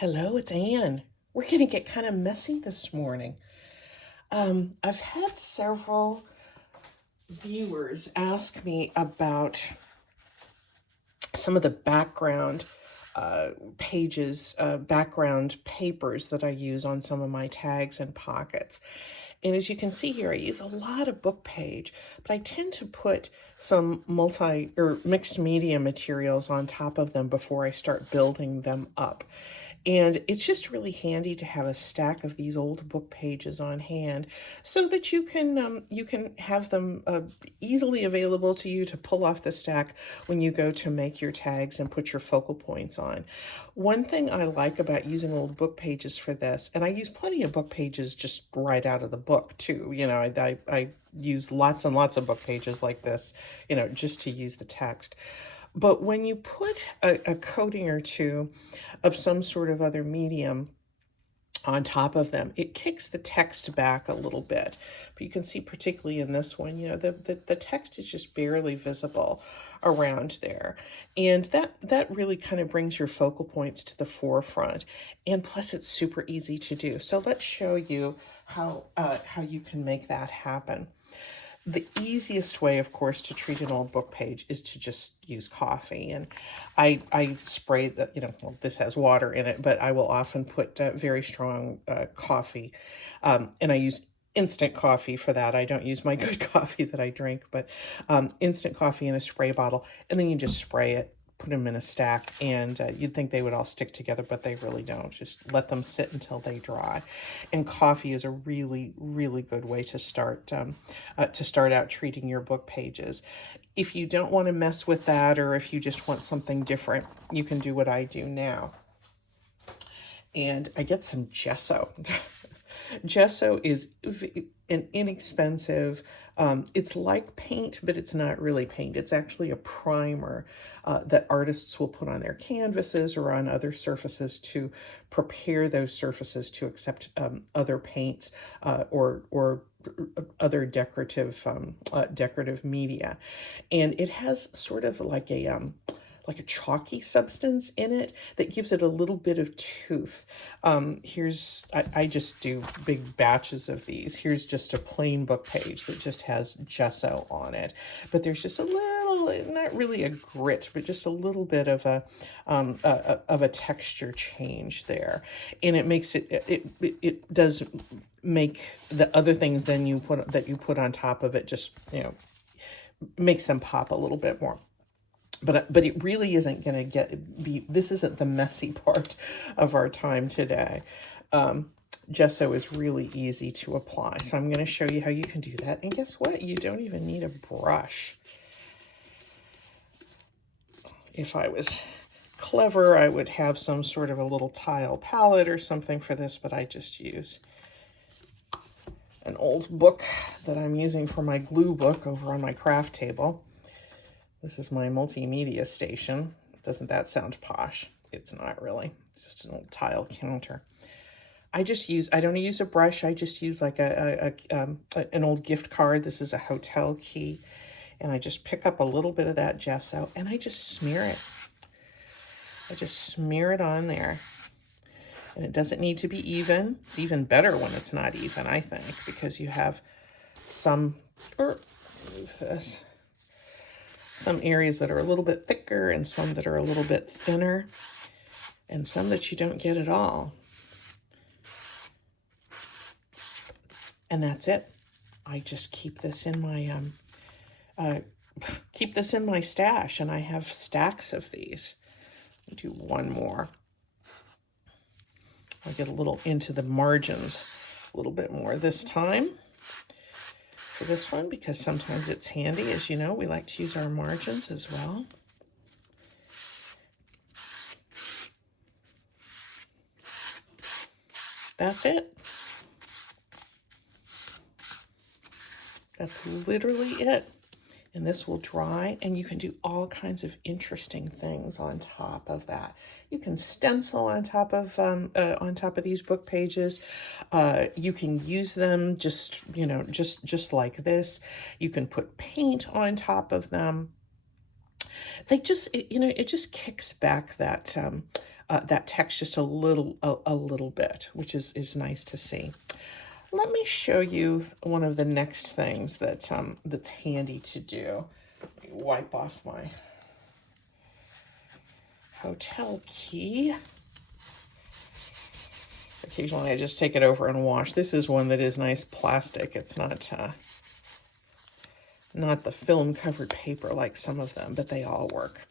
Hello, it's Anne. We're going to get kind of messy this morning. I've had several viewers ask me about some of the background pages, background papers that I use on some of my tags and pockets. And as you can see here, I use a lot of book page, but I tend to put some multi or mixed media materials on top of them before I start building them up. And it's just really handy to have a stack of these old book pages on hand so that you can have them easily available to you to pull off the stack when you go to make your tags and put your focal points on. One thing I like about using old book pages for this, and I use plenty of book pages just right out of the book too. I use lots and lots of book pages like this, just to use the text. But when you put a coating or two of some sort of other medium on top of them, it kicks the text back a little bit. But you can see particularly in this one, the text is just barely visible around there. And that really kind of brings your focal points to the forefront. And plus it's super easy to do. So let's show you how you can make that happen. The easiest way, of course, to treat an old book page is to just use coffee. And I spray that, well, this has water in it, but I will often put very strong coffee. And I use instant coffee for that. I don't use my good coffee that I drink, but instant coffee in a spray bottle. And then you just spray it, put them in a stack, and you'd think they would all stick together, but they really don't. Just let them sit until they dry. And coffee is a really, really good way to start out treating your book pages. If you don't want to mess with that, or if you just want something different, you can do what I do now. And I get some gesso. Gesso is an inexpensive, it's like paint, but it's not really paint. It's actually a primer that artists will put on their canvases or on other surfaces to prepare those surfaces to accept other paints or other decorative media. And it has sort of like a chalky substance in it that gives it a little bit of tooth. I just do big batches of these. Here's just a plain book page that just has gesso on it. But there's just a little, not really a grit, but just a little bit of a texture change there. And it makes it does make the other things that you put on top of it just, makes them pop a little bit more. But it really isn't going to this isn't the messy part of our time today. Gesso is really easy to apply. So I'm going to show you how you can do that. And guess what? You don't even need a brush. If I was clever, I would have some sort of a little tile palette or something for this, but I just use an old book that I'm using for my glue book over on my craft table. This is my multimedia station. Doesn't that sound posh? It's not really. It's just an old tile counter. I don't use a brush. I just use like an old gift card. This is a hotel key. And I just pick up a little bit of that gesso and I just smear it. I just smear it on there. And it doesn't need to be even. It's even better when it's not even, I think, because you have some areas that are a little bit thicker and some that are a little bit thinner and some that you don't get at all. And that's it. I just keep this in my stash, and I have stacks of these. Let me do one more. I'll get a little into the margins a little bit more this time for this one, because sometimes it's handy. As you know, we like to use our margins as well. That's it. That's literally it. And this will dry, and you can do all kinds of interesting things on top of that. You can stencil on top of these book pages. You can use them just like this. You can put paint on top of them. It just kicks back that that text just a little bit, which is nice to see. Let me show you one of the next things that that's handy to do. Let me wipe off my hotel key. Occasionally I just take it over and wash. This is one that is nice plastic. It's not the film covered paper like some of them, but they all work.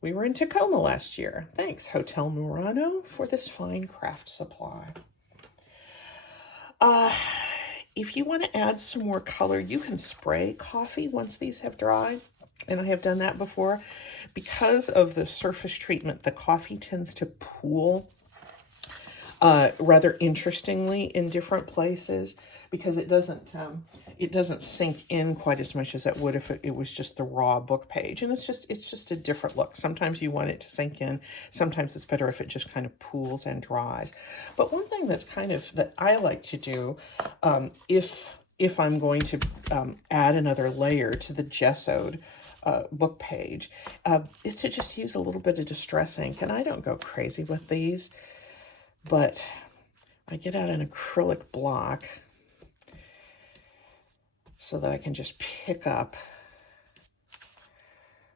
We were in Tacoma last year. Thanks, Hotel Murano, for this fine craft supply. If you want to add some more color, you can spray coffee once these have dried. And I have done that before. Because of the surface treatment, the coffee tends to pool rather interestingly in different places, because it doesn't sink in quite as much as it would if it was just the raw book page. And it's just a different look. Sometimes you want it to sink in. Sometimes it's better if it just kind of pools and dries. But one thing that I like to do, if I'm going to add another layer to the gessoed book page, is to just use a little bit of distress ink. And I don't go crazy with these, but I get out an acrylic block so that I can just pick up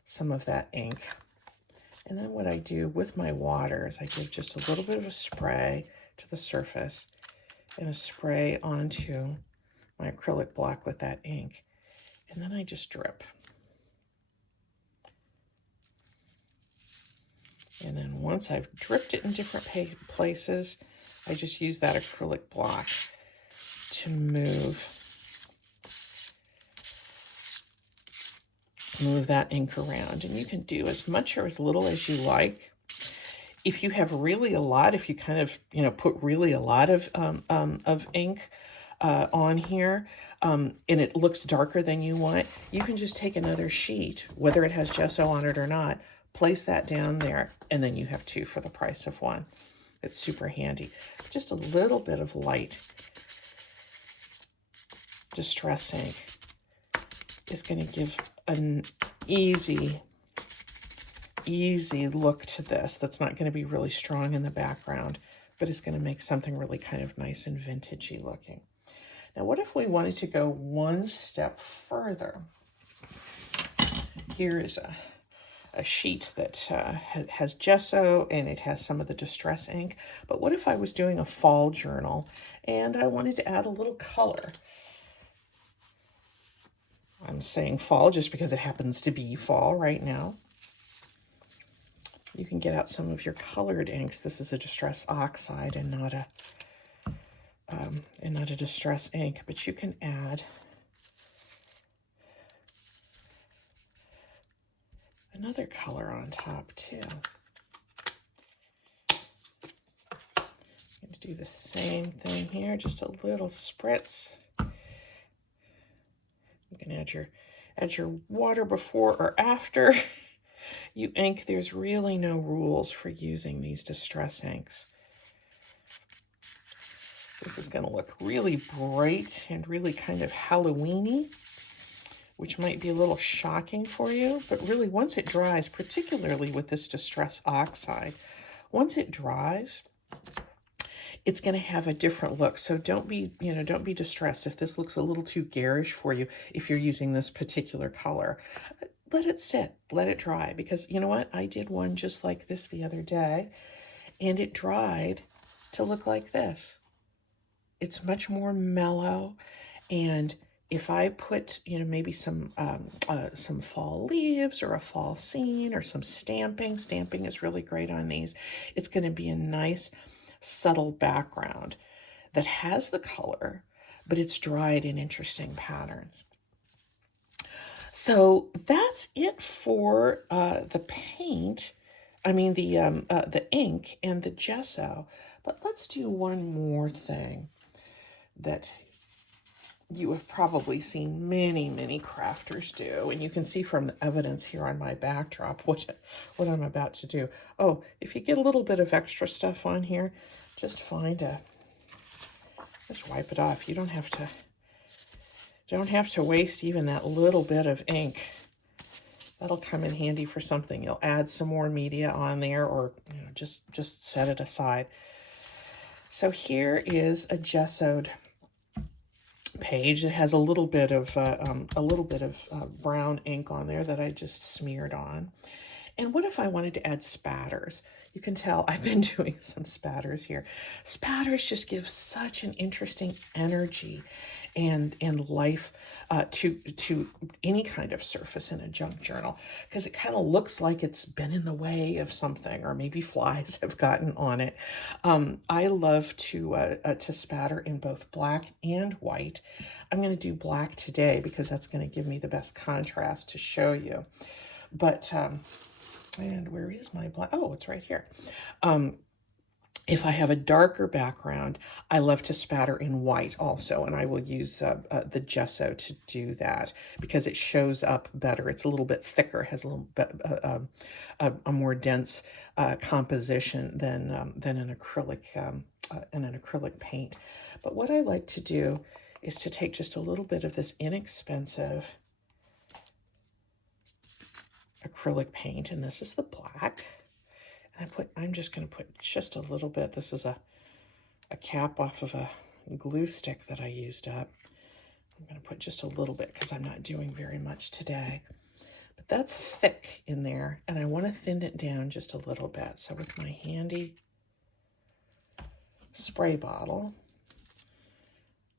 some of that ink. And then what I do with my water is I give just a little bit of a spray to the surface and a spray onto my acrylic block with that ink. And then I just drip. And then once I've dripped it in different places, I just use that acrylic block to move that ink around. And you can do as much or as little as you like. If you have really a lot, if you kind of, put really a lot of ink on here, and it looks darker than you want, you can just take another sheet, whether it has gesso on it or not, place that down there, and then you have two for the price of one. It's super handy. Just a little bit of light distress ink is going to give an easy look to this that's not going to be really strong in the background, but it's going to make something really kind of nice and vintagey looking. Now, what if we wanted to go one step further? Here is a sheet that has gesso, and it has some of the distress ink. But what if I was doing a fall journal and I wanted to add a little color? I'm saying fall just because it happens to be fall right now. You can get out some of your colored inks. This is a distress oxide and not a distress ink, but you can add another color on top too. I'm going to do the same thing here, just a little spritz. You can add your water before or after you ink. There's really no rules for using these distress inks. This is going to look really bright and really kind of Halloween-y, which might be a little shocking for you, but really once it dries, particularly with this distress oxide, once it dries, it's going to have a different look. So don't be distressed if this looks a little too garish for you if you're using this particular color. Let it sit, let it dry, because you know what? I did one just like this the other day, and it dried to look like this. It's much more mellow, and if I put, maybe some fall leaves or a fall scene or some stamping is really great on these. It's going to be a nice, subtle background that has the color, but it's dried in interesting patterns. So that's it for the paint. The ink and the gesso. But let's do one more thing that you have probably seen many, many crafters do, and you can see from the evidence here on my backdrop what I'm about to do. Oh, if you get a little bit of extra stuff on here, just just wipe it off. You don't have to waste even that little bit of ink That'll come in handy for something. You'll add some more media on there, or just set it aside. So here is a gessoed page. It has a little bit of brown ink on there that I just smeared on. And what if I wanted to add spatters? You can tell I've been doing some spatters here. Spatters just give such an interesting energy and life to any kind of surface in a junk journal, because it kind of looks like it's been in the way of something, or maybe flies have gotten on it. I love to spatter in both black and white. I'm going to do black today because that's going to give me the best contrast to show you. But and where is my black? Oh, it's right here. If I have a darker background, I love to spatter in white also, and I will use the gesso to do that because it shows up better. It's a little bit thicker, has a little bit a more dense composition than an acrylic paint. But what I like to do is to take just a little bit of this inexpensive acrylic paint, and this is the black. And I'm just going to put just a little bit. This is a cap off of a glue stick that I used up. I'm going to put just a little bit because I'm not doing very much today. But that's thick in there, and I want to thin it down just a little bit. So with my handy spray bottle,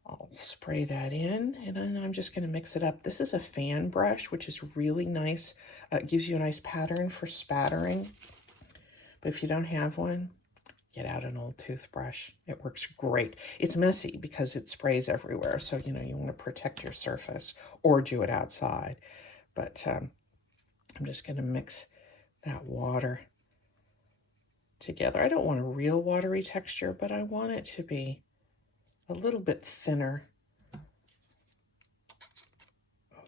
I'll spray that in, and then I'm just going to mix it up. This is a fan brush, which is really nice. It gives you a nice pattern for spattering. But if you don't have one, get out an old toothbrush. It works great. It's messy because it sprays everywhere, so you want to protect your surface or do it outside. But I'm just going to mix that water together. I don't want a real watery texture, but I want it to be a little bit thinner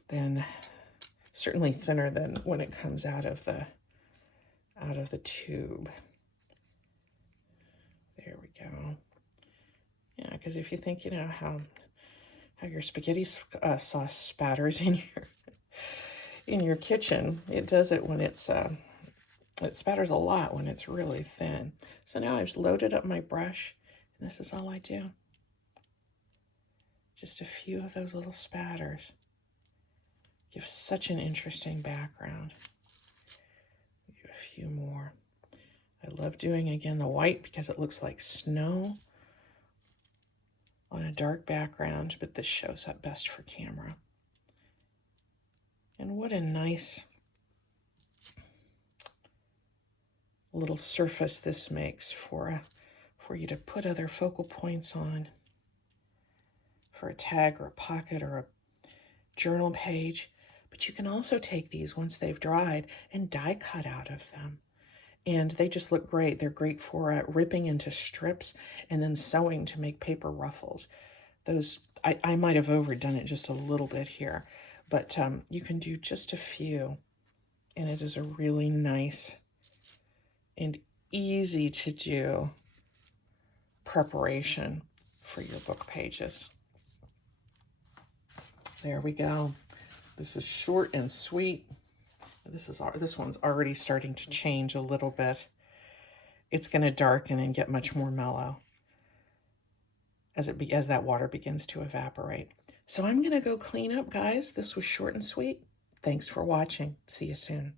than, certainly thinner than when it comes out of the tube. There we go. Yeah, because if you think, how your spaghetti sauce spatters in your kitchen, it does it when it's it spatters a lot when it's really thin. So now I've just loaded up my brush, and this is all I do. Just a few of those little spatters. Give such an interesting background. Do a few more. I love doing, again, the white because it looks like snow on a dark background, but this shows up best for camera. And what a nice little surface this makes for you to put other focal points on, for a tag or a pocket or a journal page. But you can also take these once they've dried and die cut out of them. And they just look great. They're great for ripping into strips and then sewing to make paper ruffles. Those, I might have overdone it just a little bit here, but you can do just a few, and it is a really nice and easy to do preparation for your book pages. There we go. This is short and sweet. This one's already starting to change a little bit. It's going to darken and get much more mellow as that water begins to evaporate. So I'm going to go clean up, guys. This was short and sweet. Thanks for watching. See you soon.